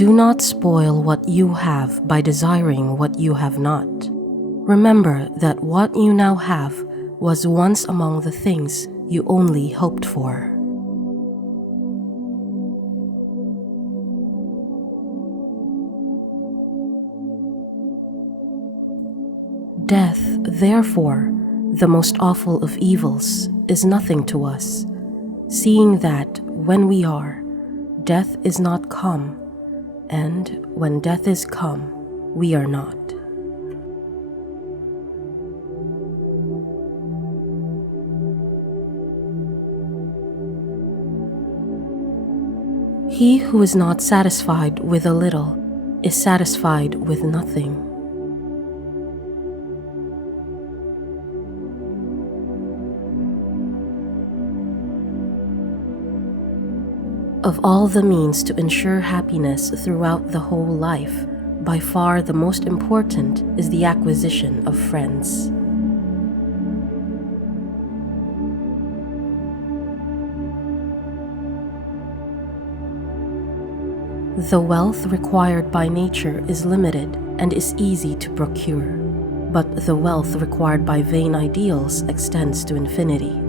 Do not spoil what you have by desiring what you have not. Remember that what you now have was once among the things you only hoped for. Death, therefore, the most awful of evils, is nothing to us, seeing that when we are, death is not come, and when death is come, we are not. He who is not satisfied with a little is satisfied with nothing. Of all the means to ensure happiness throughout the whole life, by far the most important is the acquisition of friends. The wealth required by nature is limited and is easy to procure, but the wealth required by vain ideals extends to infinity.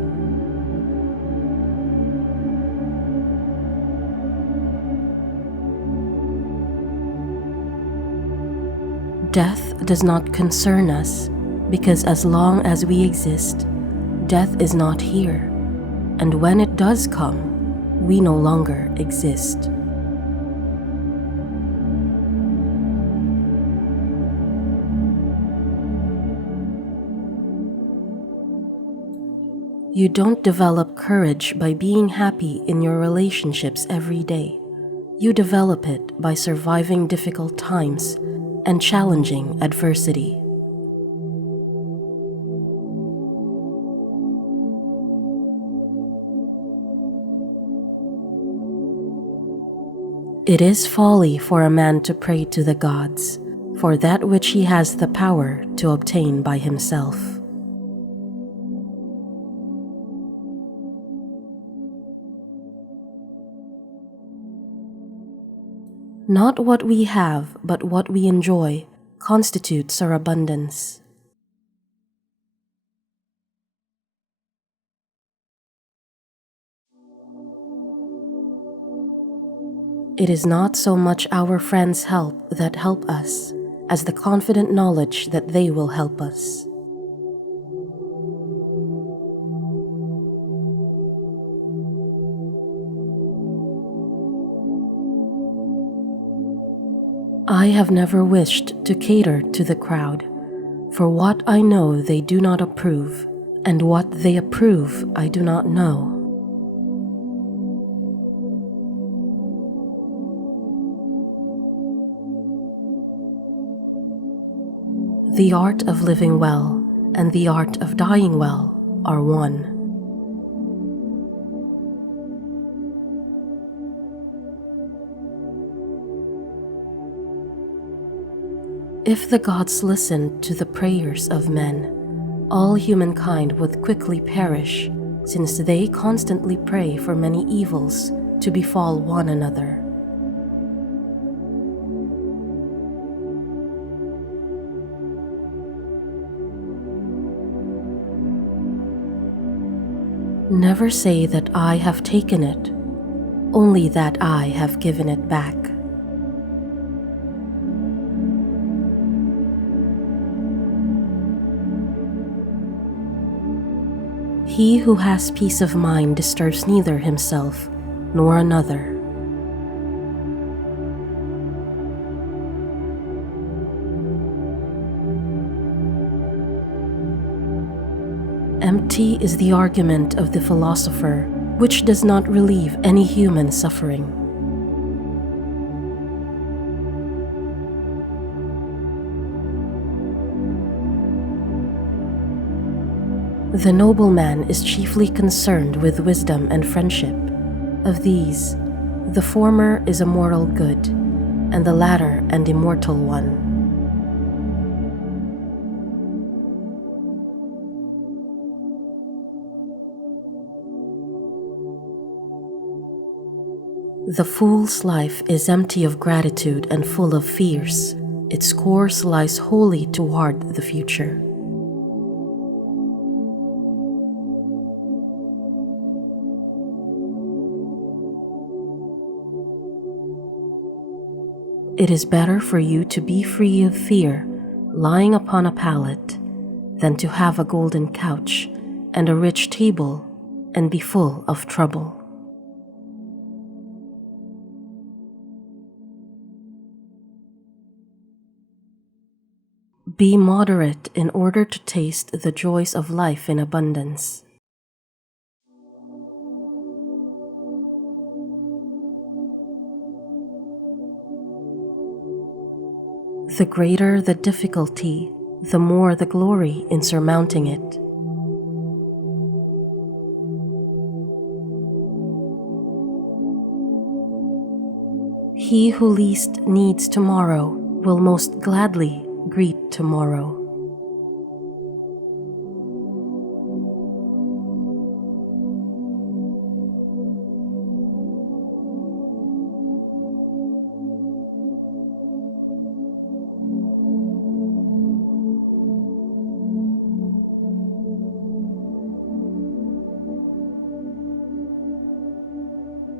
Death does not concern us, because as long as we exist, death is not here, and when it does come, we no longer exist. You don't develop courage by being happy in your relationships every day. You develop it by surviving difficult times and challenging adversity. It is folly for a man to pray to the gods for that which he has the power to obtain by himself. Not what we have, but what we enjoy, constitutes our abundance. It is not so much our friends' help that help us, as the confident knowledge that they will help us. I have never wished to cater to the crowd, for what I know they do not approve, and what they approve I do not know. The art of living well and the art of dying well are one. If the gods listened to the prayers of men, all humankind would quickly perish, since they constantly pray for many evils to befall one another. Never say that I have taken it, only that I have given it back. He who has peace of mind disturbs neither himself nor another. Empty is the argument of the philosopher, which does not relieve any human suffering. The nobleman is chiefly concerned with wisdom and friendship. Of these, the former is a moral good, and the latter an immortal one. The fool's life is empty of gratitude and full of fears. Its course lies wholly toward the future. It is better for you to be free of fear, lying upon a pallet, than to have a golden couch and a rich table and be full of trouble. Be moderate in order to taste the joys of life in abundance. The greater the difficulty, the more the glory in surmounting it. He who least needs tomorrow will most gladly greet tomorrow.